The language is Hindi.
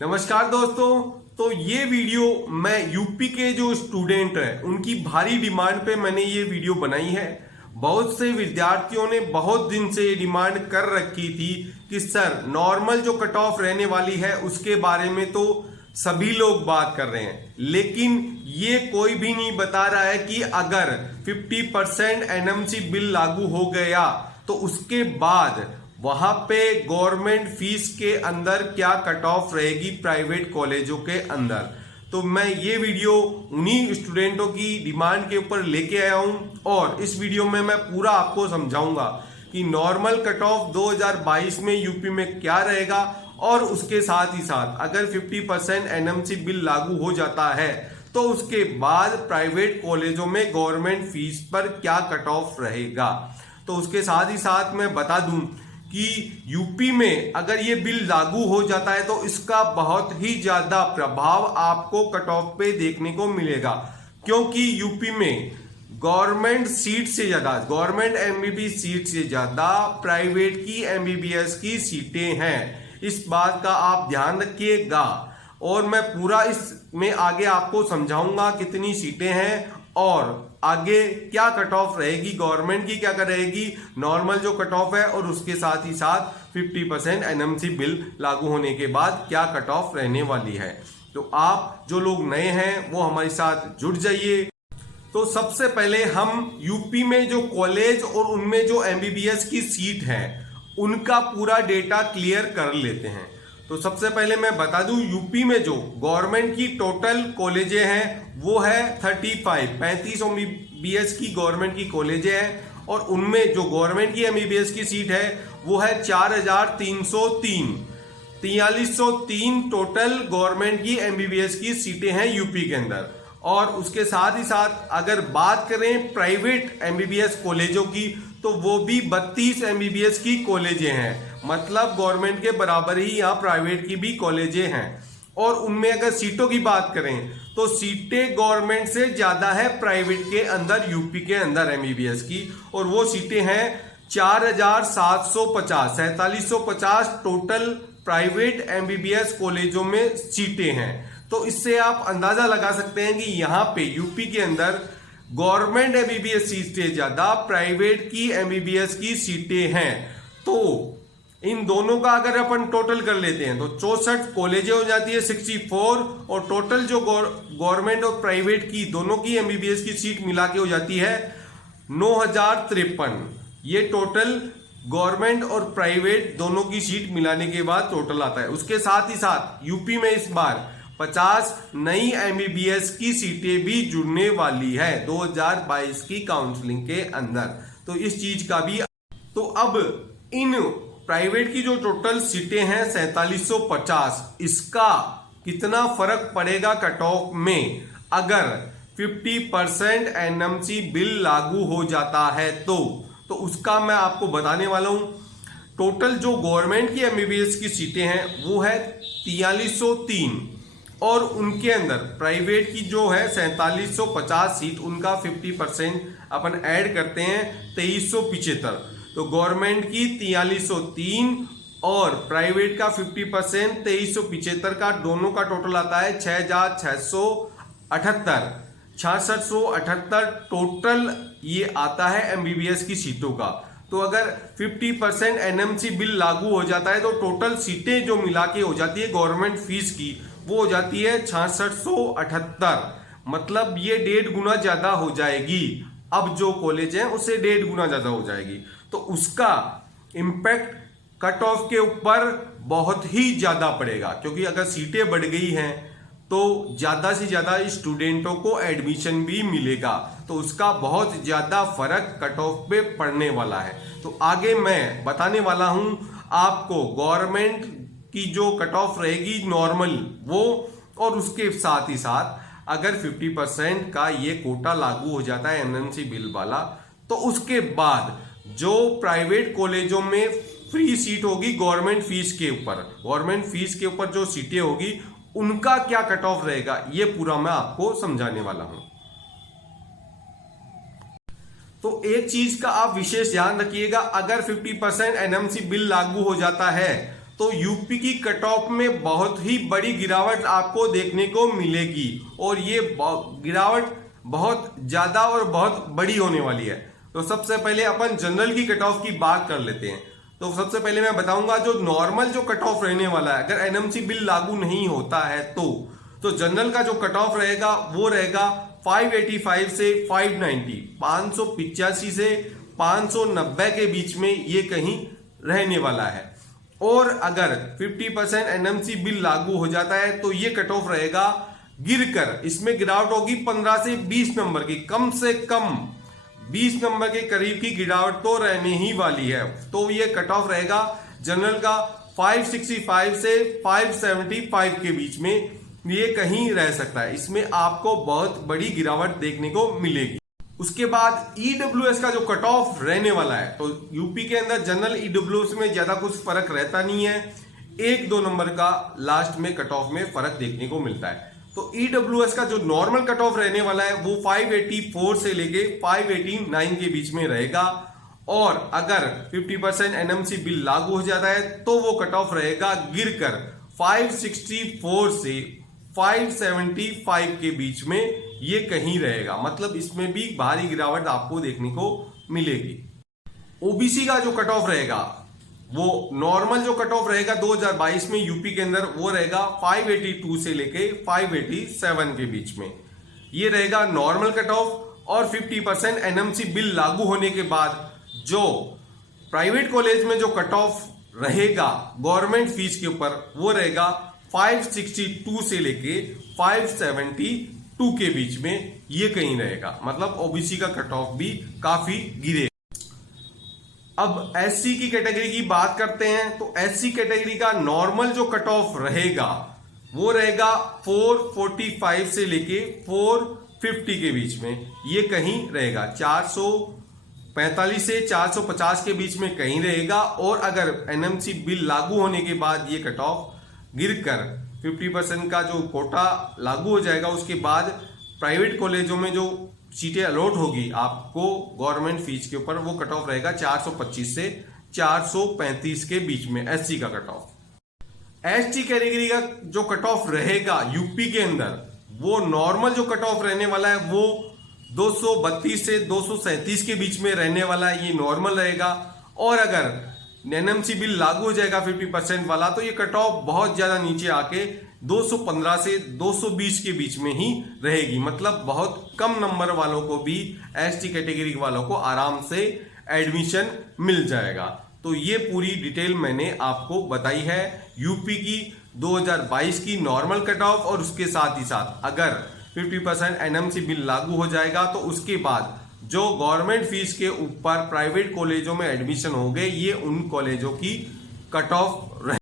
नमस्कार दोस्तों। तो ये वीडियो मैं यूपी के जो स्टूडेंट हैं उनकी भारी डिमांड पे मैंने ये वीडियो बनाई है। बहुत से विद्यार्थियों ने बहुत दिन से ये डिमांड कर रखी थी कि सर नॉर्मल जो कट ऑफ रहने वाली है उसके बारे में तो सभी लोग बात कर रहे हैं, लेकिन ये कोई भी नहीं बता रहा है कि अगर 50% एनएमसी बिल लागू हो गया तो उसके बाद वहां पे गवर्नमेंट फीस के अंदर क्या कट ऑफ रहेगी प्राइवेट कॉलेजों के अंदर। तो मैं ये वीडियो उन्हीं स्टूडेंटों की डिमांड के ऊपर लेके आया हूं और इस वीडियो में मैं पूरा आपको समझाऊंगा कि नॉर्मल कट ऑफ 2022 में यूपी में क्या रहेगा और उसके साथ ही साथ अगर 50% एनएमसी बिल लागू हो जाता है तो उसके बाद प्राइवेट कॉलेजों में गवर्नमेंट फीस पर क्या कट ऑफ रहेगा। तो उसके साथ ही साथ मैं बता दूं कि यूपी में अगर ये बिल लागू हो जाता है तो इसका बहुत ही ज्यादा प्रभाव आपको कट ऑफ पे देखने को मिलेगा, क्योंकि यूपी में गवर्नमेंट सीट से ज्यादा, गवर्नमेंट एमबीबीएस सीट से ज्यादा प्राइवेट की एमबीबीएस की सीटें हैं। इस बात का आप ध्यान रखिएगा और मैं पूरा इसमें आगे आपको समझाऊंगा कितनी सीटें हैं और आगे क्या कट ऑफ रहेगी, गवर्नमेंट की क्या रहेगी, नॉर्मल जो कट ऑफ है और उसके साथ ही साथ 50% एनएमसी बिल लागू होने के बाद क्या कट ऑफ रहने वाली है। तो आप जो लोग नए हैं वो हमारे साथ जुड़ जाइए। तो सबसे पहले हम यूपी में जो कॉलेज और उनमें जो एमबीबीएस की सीट है उनका पूरा डेटा क्लियर कर लेते हैं। तो सबसे पहले मैं बता दूं यूपी में जो गवर्नमेंट की टोटल कॉलेजें हैं वो है 35 एमबीबीएस की गवर्नमेंट की कॉलेजें हैं और उनमें जो गवर्नमेंट की एमबीबीएस की सीट है वो है 4303 टोटल गवर्नमेंट की एमबीबीएस की सीटें हैं यूपी के अंदर। और उसके साथ ही साथ अगर बात करें प्राइवेट एमबीबीएस कॉलेजों की तो वो भी 32 एमबीबीएस की कॉलेजें हैं, मतलब गवर्नमेंट के बराबर ही यहाँ प्राइवेट की भी कॉलेजें हैं। और उनमें अगर सीटों की बात करें तो सीटें गवर्नमेंट से ज्यादा है प्राइवेट के अंदर यूपी के अंदर एमबीबीएस की, और वो सीटें हैं 4750 टोटल प्राइवेट एमबीबीएस कॉलेजों में सीटें हैं। तो इससे आप अंदाजा लगा सकते हैं कि यहाँ पे यूपी के अंदर गवर्नमेंट एमबीबीएस सीटें ज्यादा, प्राइवेट की एमबीबीएस की सीटें हैं। तो इन दोनों का अगर अपन टोटल कर लेते हैं तो 64 कॉलेजें हो जाती है 64, और टोटल जो गवर्नमेंट और प्राइवेट की दोनों की एमबीबीएस की सीट मिला के हो जाती है 9053। ये टोटल गवर्नमेंट और प्राइवेट दोनों की सीट मिलाने के बाद टोटल आता है। उसके साथ ही साथ यूपी में इस बार 50 नई एमबीबीएस की सीटें भी जुड़ने वाली है 2022 की काउंसलिंग के अंदर। तो इस चीज का भी तो अब इन प्राइवेट की जो टोटल सीटें हैं 4750, इसका कितना फर्क पड़ेगा कट ऑफ में अगर 50% एनएमसी बिल लागू हो जाता है तो उसका मैं आपको बताने वाला हूं। टोटल जो गवर्नमेंट की एमबीबीएस की सीटें हैं वो है 4303 और उनके अंदर प्राइवेट की जो है 4750 सीट, उनका 50% अपन ऐड करते हैं 2375। तो गवर्नमेंट की 4303 और प्राइवेट का 50% 2375 का दोनों का टोटल आता है 6678 टोटल ये आता है एमबीबीएस की सीटों का। तो अगर 50% एनएमसी बिल लागू हो जाता है तो टोटल सीटें जो मिला के हो जाती है गवर्नमेंट फीस की वो हो जाती है 6678, मतलब ये 1.5 गुना ज्यादा हो जाएगी। अब जो कॉलेज है उससे 1.5 गुना ज्यादा हो जाएगी। तो उसका इम्पैक्ट कट ऑफ के ऊपर बहुत ही ज्यादा पड़ेगा, क्योंकि अगर सीटें बढ़ गई हैं तो ज्यादा से ज्यादा स्टूडेंटों को एडमिशन भी मिलेगा, तो उसका बहुत ज्यादा फर्क कट ऑफ पे पड़ने वाला है। तो आगे मैं बताने वाला हूं आपको गवर्नमेंट की जो कट ऑफ रहेगी नॉर्मल वो, और उसके साथ ही साथ अगर 50% का ये कोटा लागू हो जाता है एमएनसी बिल वाला तो उसके बाद जो प्राइवेट कॉलेजों में फ्री सीट होगी गवर्नमेंट फीस के ऊपर, गवर्नमेंट फीस के ऊपर जो सीटें होगी उनका क्या कट ऑफ रहेगा ये पूरा मैं आपको समझाने वाला हूं। तो एक चीज का आप विशेष ध्यान रखिएगा, अगर 50% एनएमसी बिल लागू हो जाता है तो यूपी की कट ऑफ में बहुत ही बड़ी गिरावट आपको देखने को मिलेगी और ये गिरावट बहुत ज्यादा और बहुत बड़ी होने वाली है। तो सबसे पहले अपन जनरल की कट ऑफ की बात कर लेते हैं। तो सबसे पहले मैं बताऊंगा जो नॉर्मल जो कट ऑफ रहने वाला है, अगर एनएमसी बिल लागू नहीं होता है तो जनरल का जो कट ऑफ रहेगा वो रहेगा 585 से 590, 585 से 590 के बीच में ये कहीं रहने वाला है। और अगर 50% एनएमसी बिल लागू हो जाता है तो ये कट ऑफ रहेगा गिरकर, इसमें गिरावट होगी 15 से 20 नंबर की, कम से कम 20 नंबर के करीब की गिरावट तो रहने ही वाली है। तो ये कट ऑफ रहेगा जनरल का 565 से 575 के बीच में, ये कहीं रह सकता है। इसमें आपको बहुत बड़ी गिरावट देखने को मिलेगी। उसके बाद ईडब्ल्यूएस का जो कट ऑफ रहने वाला है, तो यूपी के अंदर जनरल ईडब्ल्यूएस में ज्यादा कुछ फर्क रहता नहीं है, 1-2 नंबर का लास्ट में कट ऑफ में फर्क देखने को मिलता है। तो ईडब्ल्यूएस का जो नॉर्मल कट ऑफ रहने वाला है वो 584 से लेके 589 के बीच में रहेगा। और अगर 50% एनएमसी बिल लागू हो जाता है तो वो कट ऑफ रहेगा गिरकर 564 से 575 के बीच में ये कहीं रहेगा। मतलब इसमें भी भारी गिरावट आपको देखने को मिलेगी। ओबीसी का जो कट ऑफ रहेगा, वो नॉर्मल जो कट ऑफ रहेगा 2022 में यूपी के अंदर वो रहेगा 582 से लेके 587 के बीच में, ये रहेगा नॉर्मल कट ऑफ। और 50% एनएमसी बिल लागू होने के बाद जो प्राइवेट कॉलेज में जो कट ऑफ रहेगा गवर्नमेंट फीस के ऊपर वो रहेगा 562 से लेके 572 के बीच में, ये कहीं रहेगा। मतलब ओबीसी का कट ऑफ भी काफी गिरेगा। अब एससी की कैटेगरी की बात करते हैं। तो एससी कैटेगरी का नॉर्मल जो कट ऑफ रहेगा वो रहेगा 445 से लेके 450 के बीच में, ये कहीं रहेगा। 445 से 450 के बीच में कहीं रहेगा। और अगर एनएमसी बिल लागू होने के बाद ये कट ऑफ गिरकर 50% का जो कोटा लागू हो जाएगा, उसके बाद प्राइवेट कॉलेजों में जो सीटें अलॉट होगी आपको गवर्नमेंट फीस के ऊपर, वो कट ऑफ रहेगा 425 से 435 के बीच में, एससी का कट ऑफ। एसटी कैटेगरी का जो कट ऑफ रहेगा यूपी के अंदर, वो नॉर्मल जो कट ऑफ रहने वाला है वो 232 से 237 के बीच में रहने वाला है, ये नॉर्मल रहेगा। और अगर एनएमसी बिल लागू हो जाएगा 50% वाला, तो ये कट ऑफ बहुत ज्यादा नीचे आके 215 से 220 के बीच में ही रहेगी। मतलब बहुत कम नंबर वालों को भी, एसटी कैटेगरी वालों को आराम से एडमिशन मिल जाएगा। तो ये पूरी डिटेल मैंने आपको बताई है यूपी की 2022 की नॉर्मल कट ऑफ। और उसके साथ ही साथ अगर 50% एनएमसी बिल लागू हो जाएगा तो उसके बाद जो गवर्नमेंट फीस के ऊपर प्राइवेट कॉलेजों में एडमिशन होंगे, ये उन कॉलेजों की कट ऑफ रहे